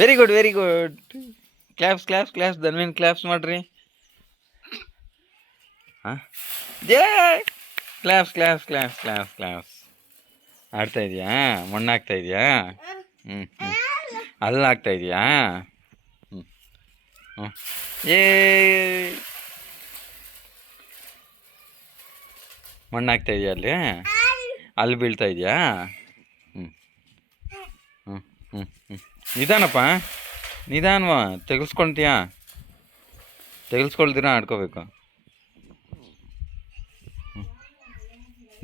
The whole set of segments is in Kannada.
Very good very good. Claps claps claps Dhanvin claps ಮಾಡ್ರಿ. ಹಾಂ ಜೇ claps claps claps claps claps. ಆಡ್ತಾ ಇದೆಯಾ? ಮಣ್ಣು ಹಾಕ್ತಾ ಇದೆಯಾ? ಹ್ಞೂ ಹ್ಞೂ ಅಲ್ಲಿ ಹಾಕ್ತಾ ಇದೆಯಾ? ಹ್ಞೂ ಹ್ಞೂ ಏ ಮಣ್ಣು ಹಾಕ್ತಾ ಇದೆಯಾ ಅಲ್ಲಿ? ಅಲ್ಲಿ ಬೀಳ್ತಾ ಇದೆಯಾ? ಹ್ಞೂ ಹ್ಞೂ ಹ್ಞೂ ಹ್ಞೂ ನಿಧಾನಪ್ಪ, ನಿಧಾನವ ತೆಗೆಸ್ಕೊಳ್ತೀಯಾ? ತೆಗೆಸ್ಕೊಳ್ತೀರಾ ಆಡ್ಕೋಬೇಕು.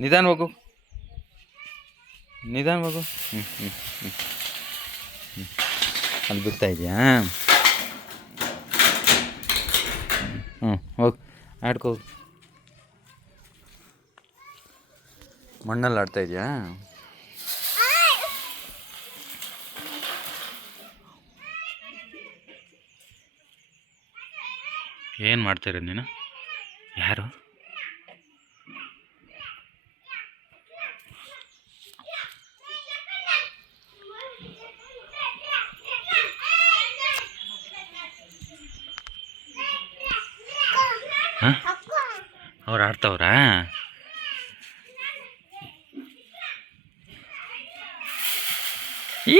ನಿಧಾನ ಹೋಗು, ನಿಧಾನ ಹೋಗು. ಹ್ಞೂ ಹ್ಞೂ ಹ್ಞೂ ಹ್ಞೂ ಅಲ್ಲಿ ಬಿಡ್ತಾ ಇದೆಯಾ? ಹ್ಞೂ ಹೋಗಿ ಆಡ್ಕೋ. ಮಣ್ಣಲ್ಲಿ ಆಡ್ತಾ ಇದೆಯಾ? ಏನು ಮಾಡ್ತಾಯಿರೋದು ನೀನು? ಯಾರು? ಹಾಂ ಅವ್ರು ಆಡ್ತವ್ರಾ?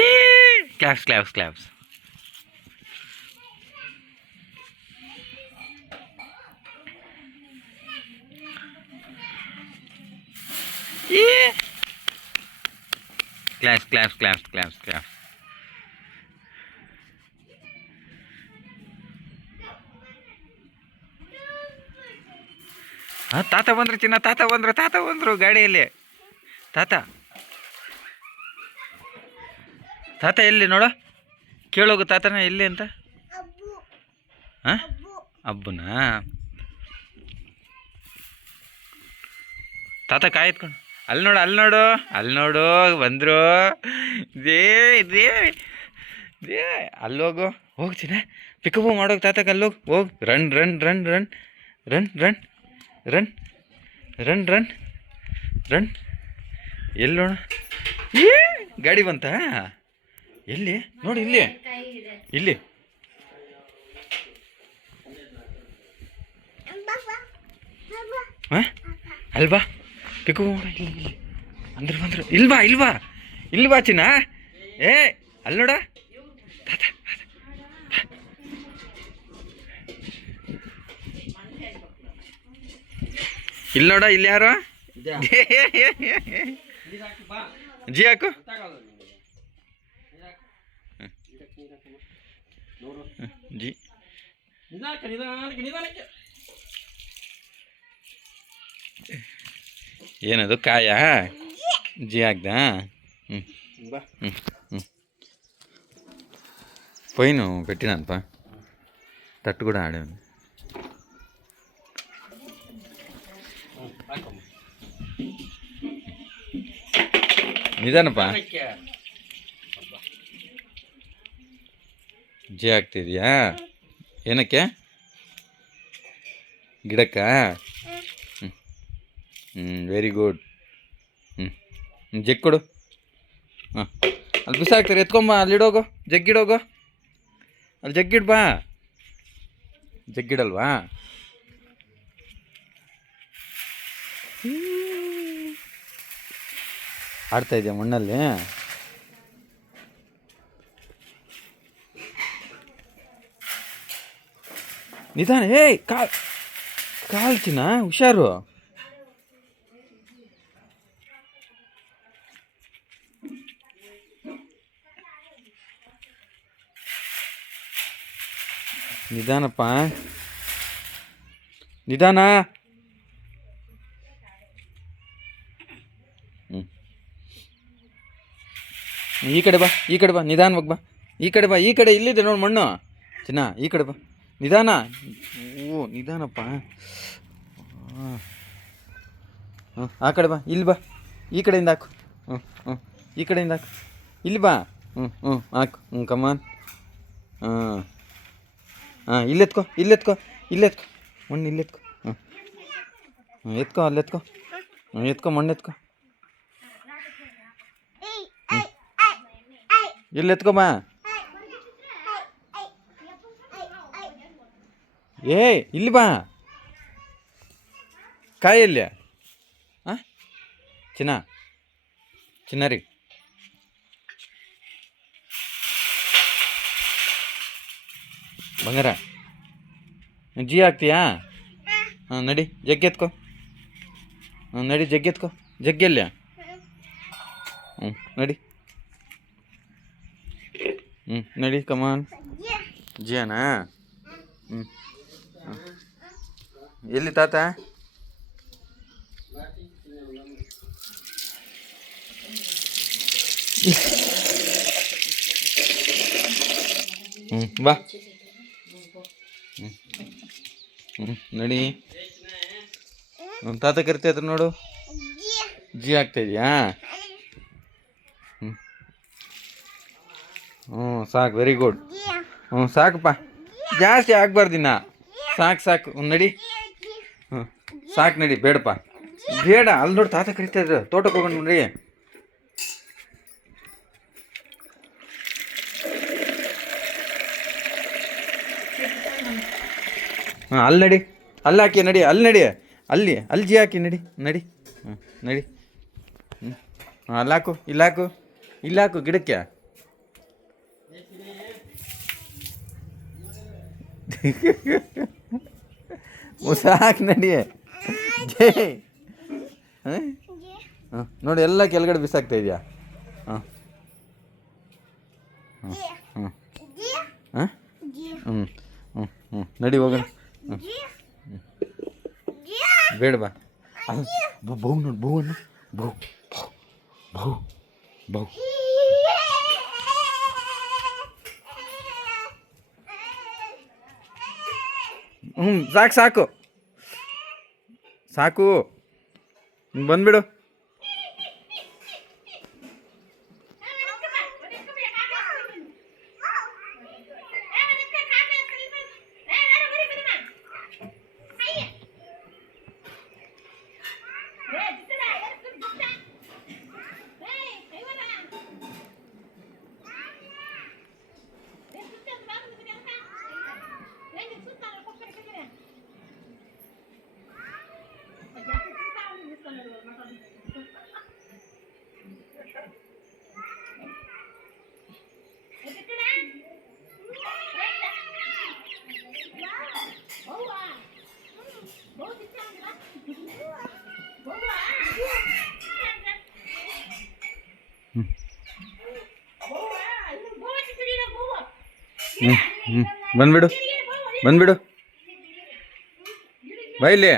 ಏ ಕ್ಲಾಪ್ಸ್ ಕ್ಲಾಪ್ಸ್ ಕ್ಲಾಪ್ಸ್. ಏ claps claps claps claps claps. ಹಾಂ ತಾತ ಬಂದರು ಚಿನ್ನ, ತಾತ ಬಂದರು, ತಾತ ಬಂದರು ಗಾಡಿಯಲ್ಲಿ. ತಾತ ತಾತ ಎಲ್ಲಿ ನೋಡು, ಕೇಳೋಗು ತಾತನ ಎಲ್ಲಿ ಅಂತ. ಹಾಂ ಅಬ್ಬನಾ? ತಾತ ಕಾಯ್ತ್ಕೊಂಡು ಅಲ್ಲಿ ನೋಡು, ಅಲ್ಲಿ ನೋಡು, ಅಲ್ಲಿ ನೋಡು ಬಂದರು. ಇದೇ ಇದೇ ಇದೇ ಅಲ್ಲೋಗು, ಹೋಗು ಚಿನ್ನ, ಪಿಕಪ್ ಮಾಡೋಗಿ ತಾತಕ್ಕೆ ಅಲ್ಲೋಗಿ ಹೋಗು. Run run run run run run run run run run. ಎಲ್ಲಿ ನೋಡು, ಏ ಗಾಡಿ ಬಂತಾ? ಎಲ್ಲಿ ನೋಡಿ, ಇಲ್ಲಿ ಇಲ್ಲಿ ಹಾಂ ಅಲ್ವಾ ಪಿಕು ಮಾಡ. ಇಲ್ಲಿ ಇಲ್ಲಿ ಅಂದ್ರೆ ಬಂದರು. ಇಲ್ವಾ ಇಲ್ವಾ ಇಲ್ವಾ ಚಿನ್ನ? ಏ ಅಲ್ಲಿ ನೋಡ ತಾತ, ಇಲ್ಲಿ ನೋಡ, ಇಲ್ಲಿ ಯಾರು? ಜಿ ಹಾಕು. ಜಿ ಏನದು ಕಾಯ? ಜಿ ಹಾಕ್ದ? ಹ್ಞೂ ಹ್ಞೂ ಹ್ಞೂ ಪೈನು పెట్టినానప్ప తట్టు కూడా ఆడాను. ನಿಧಾನಪ್ಪ. ಜಿ ಹಾಕ್ತಿದ್ಯಾ? ಏನಕ್ಕೆ? ಗಿಡಕ್ಕ? ಹ್ಞೂ ಹ್ಞೂ ವೆರಿ ಗುಡ್. ಹ್ಞೂ ಜಗ್ ಕೊಡು. ಹಾಂ ಅಲ್ಲಿ ಬಿಸಾಕ್ತಾರೆ, ಎತ್ಕೊಂಬ, ಅಲ್ಲಿಡೋಗು, ಜಗ್ಗಿಡೋಗು, ಅಲ್ಲಿ ಜಗ್ಗಿಡ್ ಬಾ. ಜಗ್ಗಿಡಲ್ವಾ? ಆಡ್ತಾ ಇದೆಯಾ ಮಣ್ಣಲ್ಲಿ? ನಿಧಾನ. ಏಯ್ ಕಾಲ್ ಚಿನ್ನ, ಹುಷಾರು. ನಿಧಾನಪ್ಪ, ನಿಧಾನ. ಹ್ಞೂ ಈ ಕಡೆ ಬಾ, ಈ ಕಡೆ ಬಾ, ನಿಧಾನವಾಗಿ ಬಾ. ಈ ಕಡೆ ಬಾ, ಈ ಕಡೆ ಇಲ್ಲಿದೆ ನೋಡಿ ಮಣ್ಣು ಚಿನ್ನ, ಈ ಕಡೆ ಬಾ, ನಿಧಾನ. ಓ ನಿಧಾನಪ್ಪ. ಹಾಂ ಹಾಂ ಆ ಕಡೆ ಬಾ, ಇಲ್ಲಿ ಬಾ, ಈ ಕಡೆಯಿಂದ ಹಾಕು. ಹ್ಞೂ ಹ್ಞೂ ಈ ಕಡೆಯಿಂದ ಹಾಕು, ಇಲ್ಲಿ ಬಾ. ಹ್ಞೂ ಹ್ಞೂ ಹಾಕು. ಹ್ಞೂ ಕಮಾನ್. ಹಾಂ ಹಾಂ ಇಲ್ಲೆತ್ಕೋ, ಇಲ್ಲೆತ್ಕೋ, ಇಲ್ಲೆತ್ಕೋ ಮಣ್ಣು, ಇಲ್ಲೆತ್ಕೋ. ಹ್ಞೂ ಹ್ಞೂ ಎತ್ಕೋ, ಅಲ್ಲೆತ್ಕೋ. ಹ್ಞೂ ಎತ್ಕೊ, ಮಣ್ಣು ಎತ್ಕೊ. ಹ್ಞೂ ಇಲ್ಲಿ ಎತ್ಕೊಮ್ಮ. ಏ ಇಲ್ಲಿ ಬಾ ಕಾಯಲ್ಲಿ ಹಾಂ ಚಿನ್ನ ರೀ ಬಂಗಾರ ಜಿ ಹಾಕ್ತೀಯಾ ಹಾಂ ನಡಿ ಜಗ್ಗಿ ಎತ್ಕೊ ನಡಿ ಜಗ್ಗಿ ಎತ್ಕೊ ಜಗ್ಗಿಲ್ಲ ಹ್ಞೂ ನಡಿ ನಡಿ ಕಮಾನ್ ಜಿಯಾನಾ ಹ್ಞೂ ಎಲ್ಲಿ ತಾತ ಬಾ ನಡಿ ತಾತ ಕರಿತಾ ಇದ್ರು ನೋಡು ಜಿ ಆಗ್ತಾ ಇದೆಯಾ ಸಾಕು ವೆರಿ ಗುಡ್ ಸಾಕಪ್ಪ ಜಾಸ್ತಿ ಆಗ್ಬಾರ್ದಿನ್ನ ಸಾಕು ನಡಿ ಸಾಕು ನಡಿ ಬೇಡಪ್ಪ ಬೇಡ ಅಲ್ಲಿ ನೋಡಿ ತಾತ ಕರಿತಾ ಇದ್ರು ತೋಟಕ್ಕೆ ಹೋಗೋಣ ನೋಡಿ ಅಲ್ಲಿ ನಡಿ ಅಲ್ಲಿ ಹಾಕಿ ನಡಿ ಅಲ್ಲಿ ಜಿ ಹಾಕಿ ನಡಿ ನಡಿ ಅಲ್ಲಾಕು ಇಲ್ಲಾಕು ಗಿಡಕ್ಕೆ ಸಾಕು ನಡಿ ಜೈ ನೋಡಿ ಎಲ್ಲ ಕೆಳಗಡೆ ಬಿಸಾಕ್ತಾ ಇದೆಯಾ ನಡಿ ಹೋಗೋಣ ಬೇಡ ಬಾ ಬೌ ನೋಡಿ ಬೌವನ್ನು ಬೌ ಸಾಕು ಬಂದ್ಬಿಡು ಬಂದ್ಬಿಡು ಬಾ ಇಲ್ಲಿ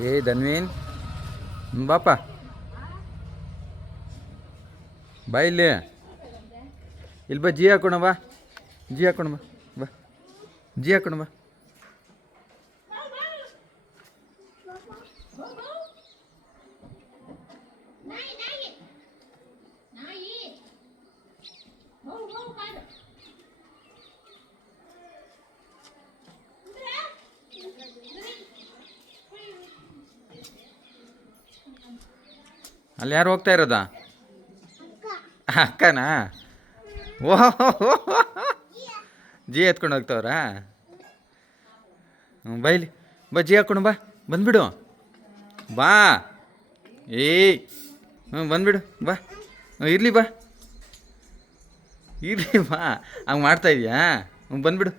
ಏ ಧನ್ವೀನ್ ಬಾಪ ಬಾ ಇಲ್ಲಿ ಬಾ ಜಿ ಹಾಕೋಣ ಬಾ ಜಿ ಹಾಕೋಣ ಬಾ ಅಲ್ಲಿ ಯಾರು ಹೋಗ್ತಾ ಇರೋದಾ ಅಕ್ಕನಾ ಓಹೋ ಜಿ ಎತ್ಕೊಂಡು ಹೋಗ್ತಾವ್ರಾ ಬೈಲಿ ಬಾ ಜಿ ಹಾಕ್ಕೊಂಡು ಬಾ ಬಂದ್ಬಿಡು ಬಾ ಬಂದ್ಬಿಡು ಬಾ ಇರಲಿ ಬಾ ಹಂಗೆ ಮಾಡ್ತಾ ಇದೀಯಾ ಬಂದ್ಬಿಡು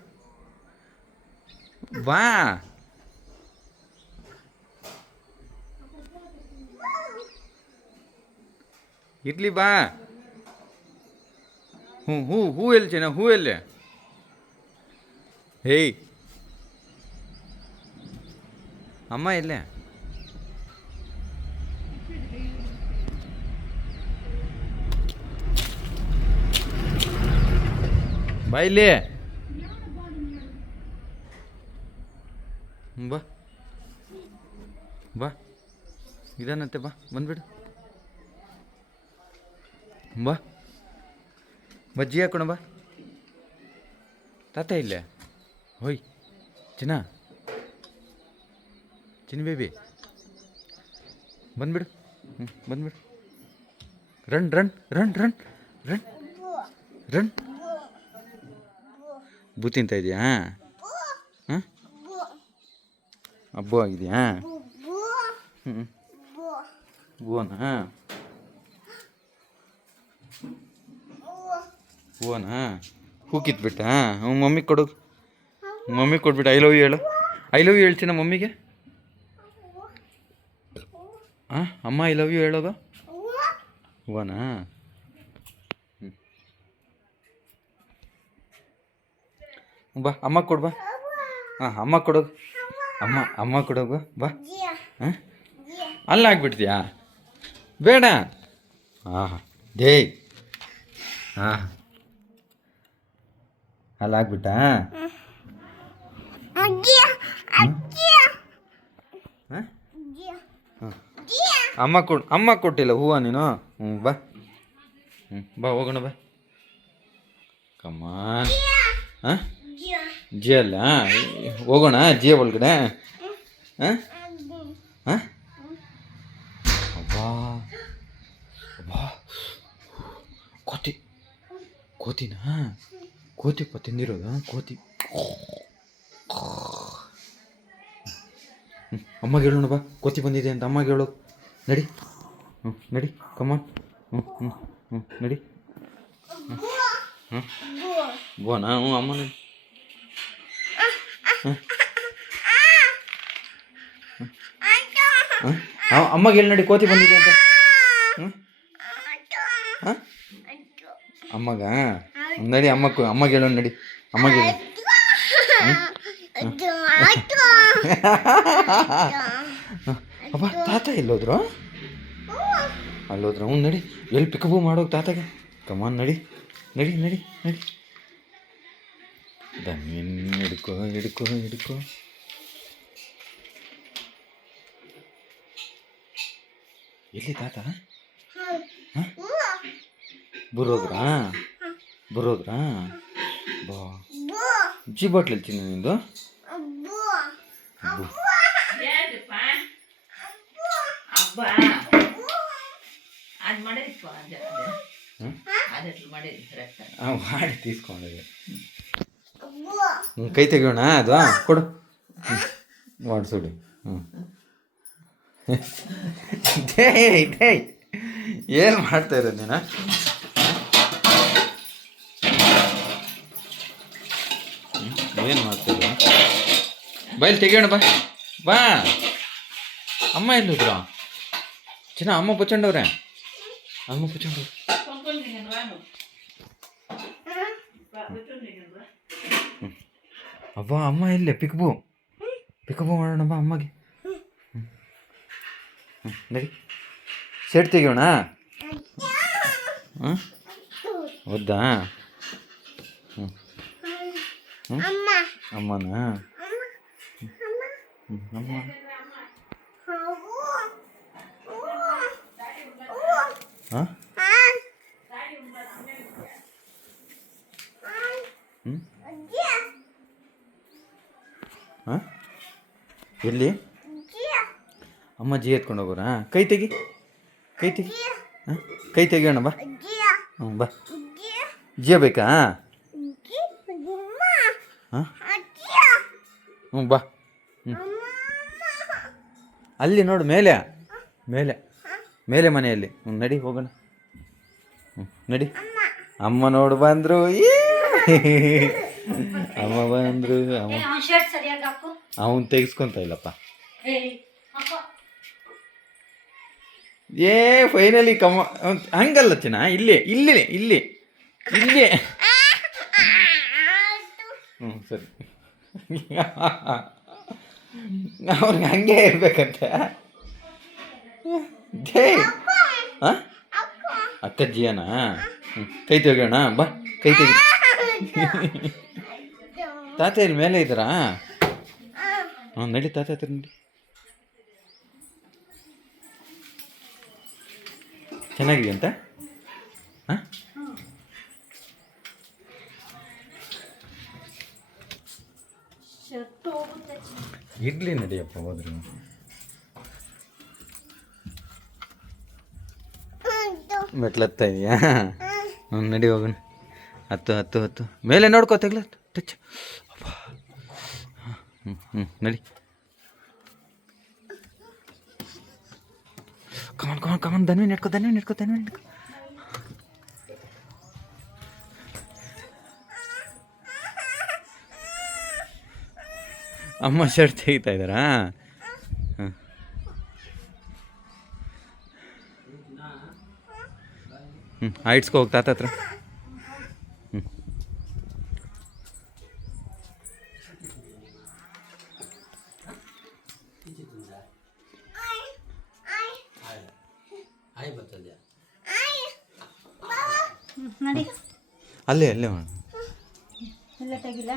ಬಾ ಇರ್ಲಿ ಬಾ ಹೂ ಎಲ್ಲಿ ಚೆನ್ನ ಹೂ ಎಲ್ಲಿ ಹೇಯ್ ಅಮ್ಮ ಎಲ್ಲೇ ಬಾ ಇಲ್ಲಿ ಬಾ ಬಾ ಇದಾನಂತೆ ಬಾ ಬಂದ್ಬಿಡು ಬಾ ಬಜ್ಜಿ ಹಾಕೋಣ ಬಾ ತಾತ ಇಲ್ಲೇ ಹೋಯ್ ಚಿನ್ನ ಚಿನ್ನ ಬೇಬಿ ಬಂದ್ಬಿಡು ಬಂದ್ಬಿಡು run run run run run run ಬೂ ತಿಂತ ಇದೆಯಾ ಹಾಂ ಹಬ್ಬ ಆಗಿದೆಯಾ ಹ್ಞೂ ಹೂವನಾ ಹೂವನಾ ಹೂ ಕಿತ್ಬಿಟ್ಟ ಹ್ಞೂ ಮಮ್ಮಿಗೆ ಕೊಡು ಮಮ್ಮಿಗೆ ಕೊಟ್ಬಿಟ್ಟು ಐ ಲವ್ ಯು ಹೇಳು ಐ ಲವ್ ಯು ಹೇಳ್ತೀನ ಮಮ್ಮಿಗೆ ಹಾಂ ಅಮ್ಮ ಐ ಲವ್ ಯು ಹೇಳೋದು ಹೂವನಾ ಬಾ ಅಮ್ಮ ಕೊಡು ಬಾ ಹಾಂ ಅಮ್ಮ ಕೊಡೋದು ಅಮ್ಮ ಕೊಡೋಗು ಬಾ ಹಾಂ ಅಲ್ಲ ಆಗ್ಬಿಡ್ತೀಯಾ ಬೇಡ ಹಾಂ ಡೇ ಹಾಂ ಅಲ್ಲ ಆಗ್ಬಿಟ್ಟ ಅಮ್ಮ ಕೊಟ್ಟಿಲ್ಲ ಹೂವು ನೀನು ಬಾ ಬಾ ಹೋಗೋಣ ಬಾ ಕಮಾನ್ ಹಾಂ ಜಿ ಅಲ್ಲ ಹೋಗೋಣ ಜಿಯ ಒಳಗಡೆ ಹಾಂ ಹಾಂ ಅಬ್ಬಾ ಅಬ್ಬಾ ಕೋತಿನಾ ಕೋತಿಪ್ಪ ತಿಂದಿರೋದು ಕೋತಿ ಅಮ್ಮಗೆ ಹೇಳೋಣ ಬಾ ಕೋತಿ ಬಂದಿದೆ ಅಂತ ಅಮ್ಮಗೆ ಹೇಳು ನಡಿ ನಡಿ ಕಮಾನ್ ನಡಿ ಬೋನಾ ಅಮ್ಮ ನಡಿ ಅಮ್ಮಗೆ ಹೇಳಿ ನಡಿ ಕೋತಿ ಬಂದಿದೆ ಅಂತ ಹಾಂ ಅಮ್ಮಗ ನಡಿ ಅಮ್ಮಗೆ ಹೇಳೋಣ ನಡಿ ಅಮ್ಮಗೆ ಹೇಳಿ ಅಬ್ಬ ತಾತ ಎಲ್ಲೋದ್ರು ಅಲ್ಲೋದ್ರು ನಡಿ ಎಲ್ಲಿ ಪಿಕಬು ಮಾಡೋದು ತಾತಗೆ ಕಮಾನ್ ನಡಿ ನಡಿ ನಡಿ ನಡಿ ದಮ್ಮೀನ್ ಹಿಡ್ಕೋ ಹಿಡ್ಕೋ ಹಿಡ್ಕೋ ಎಲ್ಲಿ ತಾತ ಹಾಂ ಬರೋದ್ರಾ ಬಾ ಜಿ ಬಾಟ್ಲಲ್ಲಿ ತಿನ್ನು ನಿಂದು ಮಾಡಿ ತೀಸ್ಕೊಂಡಿದೆ ಕೈ ತೆಗಿಯೋಣ ಅದು ಕೊಡು ವಾಡ್ಸುಡಿ ಏನು ಮಾಡ್ತಾ ಇರೋದು ನೀನು ಏನು ಮಾಡ್ತಾ ಇರೋ ಬೈಲ್ ತೆಗಿಯೋಣ ಬಾ ಬಾ ಅಮ್ಮ ಎಲ್ಲಿದ್ರು ಚಿನ್ನ ಅಮ್ಮ ಪುಚ್ಚಂಡವ್ರೆ ಅಮ್ಮ ಪುಚ್ಚಂಡವ್ರೆ ಅಬ್ಬಾ ಅಮ್ಮ ಎಲ್ಲೇ ಪಿಕಬು ಮಾಡೋಣ ಬಾ ಅಮ್ಮಗೆ ನಡಿ ಸೆಟ್ ತೆಗಿಯೋಣ ಹಾಂ ಹೌದಾ ಅಮ್ಮನ ಅಮ್ಮ ಹಾಂ ಹಾಂ ಎಲ್ಲಿ ಅಮ್ಮ ಜಿ ಎತ್ಕೊಂಡು ಹೋಗೋರಾ ಕೈ ತೆಗಿ ಹಾಂ ಕೈ ತೆಗಿಯೋಣ ಬಾ ಹ್ಞೂ ಬಾ ಜಿಯ ಬೇಕಾ ಹಾಂ ಹ್ಞೂ ಬಾ ಅಲ್ಲಿ ನೋಡು ಮೇಲೆ ಮನೆಯಲ್ಲಿ ನಡಿ ಹೋಗೋಣ ನಡಿ ಅಮ್ಮ ನೋಡು ಬಂದರು ಅಮ್ಮ ಬಂದರು ಅವನು ತೆಗಿಸ್ಕೊಂತ ಇಲ್ಲಪ್ಪ ಫೈನಲಿ ಹಂಗಲ್ಲ ಚಿನ್ನ ಇಲ್ಲಿ ಸರಿ ಅವ್ರಿಗೆ ಹಂಗೆ ಇರ್ಬೇಕಂತೆ ಹಾಂ ಅಕ್ಕಜ್ಜಿಯನಾ ಕೈ ತೆಗಿಯೋಣ ಬಾ ಕೈ ತೆಗಿ ತಾತ ಇಲ್ಲಿ ಮೇಲೆ ಇದ್ದಾರಾ? ಹ್ಞೂ ನಡಿ ತಾತ ಹತ್ರ ನಡಿ. ಚೆನ್ನಾಗಿದೆ ಅಂತ ಹಾಂ ಇಡ್ಲಿ ನಡಿಯಪ್ಪ ಹೋದ್ರು. ಮೆಟ್ಲತ್ತಾ ಇದೆಯಾ? ಹ್ಞೂ ನಡಿ ಹೋಗೋಣ. ಹತ್ತು ಹತ್ತು ಹತ್ತು ಮೇಲೆ ನೋಡ್ಕೋ ತೆಗ್ಲ ಟಚ್. ಹ್ಞೂ ನಡಿ. ಕಮನ್ ಕಮನ್ ಕಮನ್ ಧನ್ವಿ ನೆಟ್ಕೋ ಧನ್ವಿ ನೆಟ್ಕೋ ಧನ್ವಿ ನೆಟ್ಕೋ. ಅಮ್ಮ ಶರ್ಟ್ ತೆಗಿತಾ ಇದ್ದಾರಾ? ಹಾಂ ಹೈಟ್ಸ್ಗೆ ಹೋಗಿ ತಾತ ಹತ್ರ. ಹ್ಞೂ ಅಲ್ಲೇ ಅಲ್ಲೇ ಇಲ್ಲ ತೆಗಿಲ್ಲ.